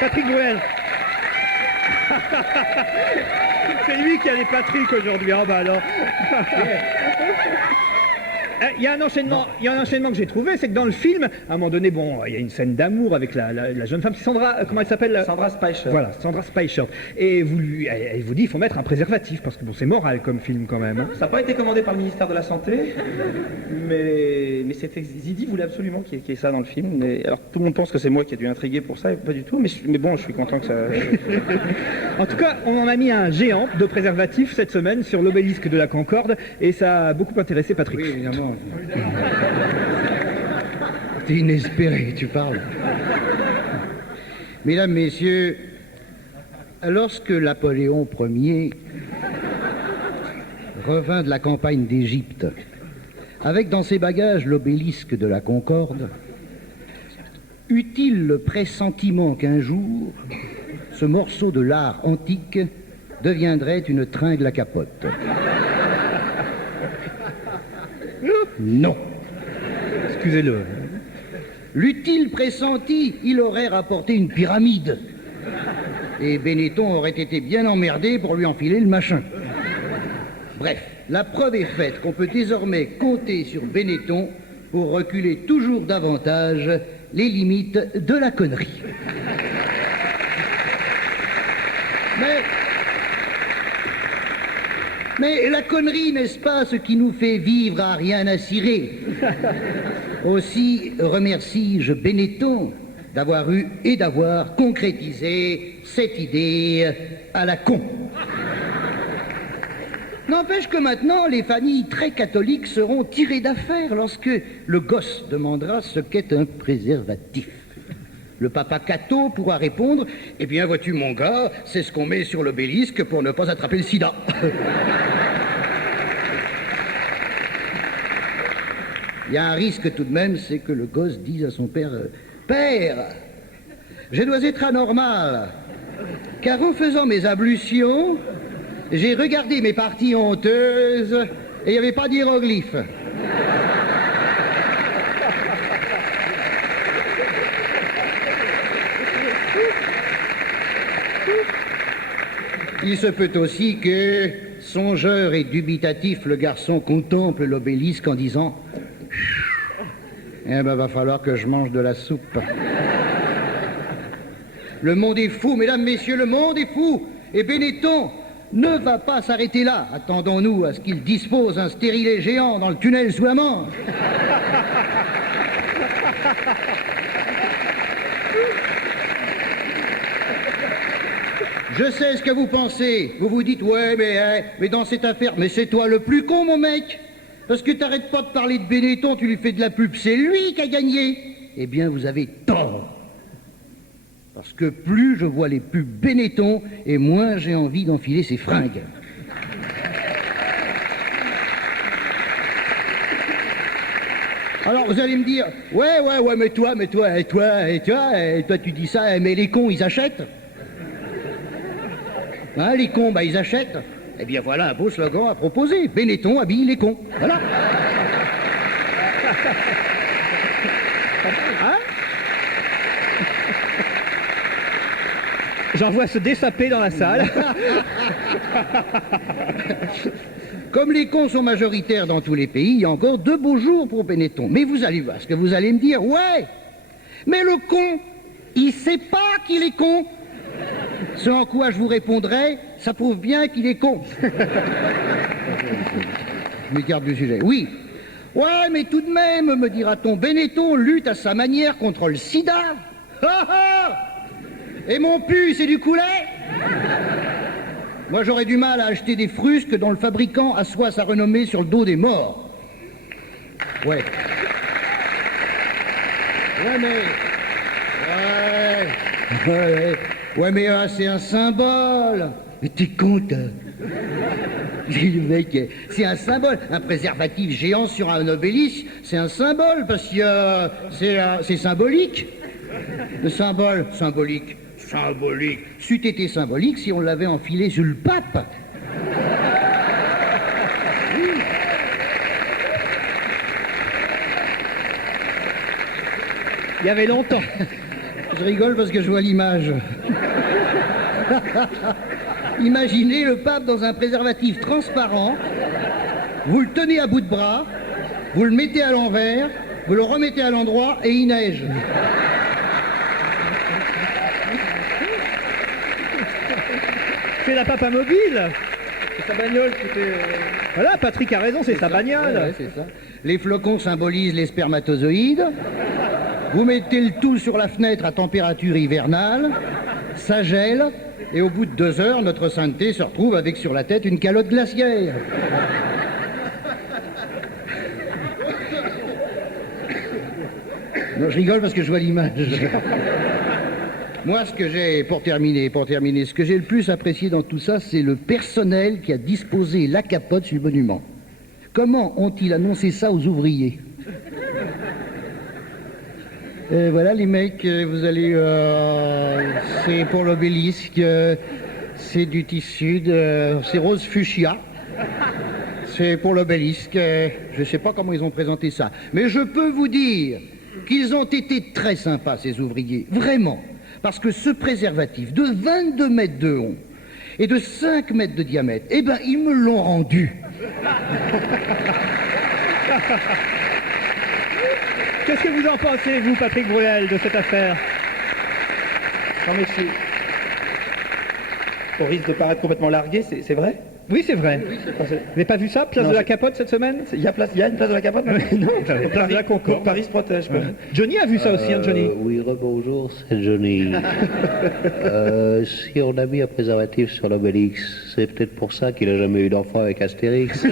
Patrick Bruel. C'est lui qui a les Patrick aujourd'hui. Ah bah alors. Il y a un enchaînement que j'ai trouvé, c'est que dans le film, à un moment donné, bon, il y a une scène d'amour avec la jeune femme, Sandra, comment elle s'appelle? Sandra Speicher. Voilà, Sandra Speicher. Et elle vous dit, il faut mettre un préservatif, parce que bon, c'est moral comme film quand même. Hein. Ça n'a pas été commandé par le ministère de la Santé, mais c'était Zidi voulait absolument qu'il y ait ça dans le film. Mais, alors tout le monde pense que c'est moi qui ai dû intriguer pour ça, et pas du tout, mais bon, je suis content que ça... En tout cas, on en a mis un géant de préservatif cette semaine sur l'obélisque de la Concorde, et ça a beaucoup intéressé Patrick. Oui, évidemment. C'est inespéré, tu parles. Mesdames, Messieurs, lorsque Napoléon Ier revint de la campagne d'Égypte, avec dans ses bagages l'obélisque de la Concorde, eut-il le pressentiment qu'un jour, ce morceau de l'art antique deviendrait une tringle à capote? Non. Excusez-le. L'eût-il pressenti, il aurait rapporté une pyramide. Et Benetton aurait été bien emmerdé pour lui enfiler le machin. Bref, la preuve est faite qu'on peut désormais compter sur Benetton pour reculer toujours davantage les limites de la connerie. Mais la connerie, n'est-ce pas, ce qui nous fait vivre à rien à cirer? Aussi remercie-je Benetton d'avoir eu et d'avoir concrétisé cette idée à la con. N'empêche que maintenant, les familles très catholiques seront tirées d'affaire lorsque le gosse demandera ce qu'est un préservatif. Le papa Cato pourra répondre « Eh bien, vois-tu, mon gars, c'est ce qu'on met sur l'obélisque pour ne pas attraper le sida. » Il y a un risque tout de même, c'est que le gosse dise à son père « Père, je dois être anormal, car en faisant mes ablutions, j'ai regardé mes parties honteuses et il n'y avait pas d'hiéroglyphe. » Il se peut aussi que, songeur et dubitatif, le garçon contemple l'obélisque en disant « Eh ben, va falloir que je mange de la soupe. » Le monde est fou, mesdames, messieurs, le monde est fou. Et Benetton ne va pas s'arrêter là. Attendons-nous à ce qu'il dispose un stérilet géant dans le tunnel sous la Manche. Je sais ce que vous pensez. Vous vous dites, ouais, mais dans cette affaire, mais c'est toi le plus con, mon mec. Parce que t'arrêtes pas de parler de Benetton, tu lui fais de la pub, c'est lui qui a gagné. Eh bien, vous avez tort. Parce que plus je vois les pubs Benetton, et moins j'ai envie d'enfiler ses fringues. Alors, vous allez me dire, ouais, mais toi, tu dis ça, mais les cons, ils achètent. Hein, les cons, ils achètent. Eh bien, voilà un beau slogan à proposer. Benetton habille les cons. Voilà. Hein? J'en vois se dessaper dans la salle. Comme les cons sont majoritaires dans tous les pays, il y a encore 2 beaux jours pour Benetton. Mais vous allez voir ce que vous allez me dire. Ouais, mais le con, il sait pas qu'il est con. Ce en quoi je vous répondrai, ça prouve bien qu'il est con. Je m'écarte du sujet. Oui. Ouais, mais tout de même, me dira-t-on, Benetton lutte à sa manière contre le sida. Et mon pu, c'est du coulet. Moi, j'aurais du mal à acheter des frusques dont le fabricant assoit sa renommée sur le dos des morts. Ouais. Ouais, mais c'est un symbole. Mais t'es con, toi. Le mec, c'est un symbole. Un préservatif géant sur un obélisque, c'est un symbole, parce que c'est symbolique. Le symbole, symbolique. C'eût été symbolique si on l'avait enfilé sur le pape. Il y avait longtemps. Je rigole parce que je vois l'image. Imaginez le pape dans un préservatif transparent. Vous le tenez à bout de bras, vous le mettez à l'envers, vous le remettez à l'endroit et il neige. C'est la papa mobile. C'est sa bagnole qui était... Voilà, Patrick a raison, c'est sa bagnole. Ouais, c'est ça. Les flocons symbolisent les spermatozoïdes. Vous mettez le tout sur la fenêtre à température hivernale, ça gèle, et au bout de 2 heures, notre sainteté se retrouve avec sur la tête une calotte glaciaire. Non, je rigole parce que je vois l'image. Moi, ce que j'ai, pour terminer, ce que j'ai le plus apprécié dans tout ça, c'est le personnel qui a disposé la capote sur le monument. Comment ont-ils annoncé ça aux ouvriers? Voilà les mecs, vous allez... c'est pour l'obélisque, c'est du tissu, c'est rose fuchsia. C'est pour l'obélisque, je ne sais pas comment ils ont présenté ça. Mais je peux vous dire qu'ils ont été très sympas, ces ouvriers, vraiment. Parce que ce préservatif de 22 mètres de haut et de 5 mètres de diamètre, eh ben, ils me l'ont rendu. Qu'est-ce que vous en pensez, vous, Patrick Bruel, de cette affaire? Non mais au risque de paraître complètement largué, c'est vrai? Oui, c'est vrai. Vous n'avez pas vu ça, place Non, de la Capote cette semaine? Il y a une place de la capote? Non, place de la Concorde. Paris se protège. Quoi. Johnny a vu ça aussi, hein, Johnny? Oui, rebonjour, c'est Johnny. Si on a mis un préservatif sur l'Obélix, c'est peut-être pour ça qu'il n'a jamais eu d'enfant avec Astérix.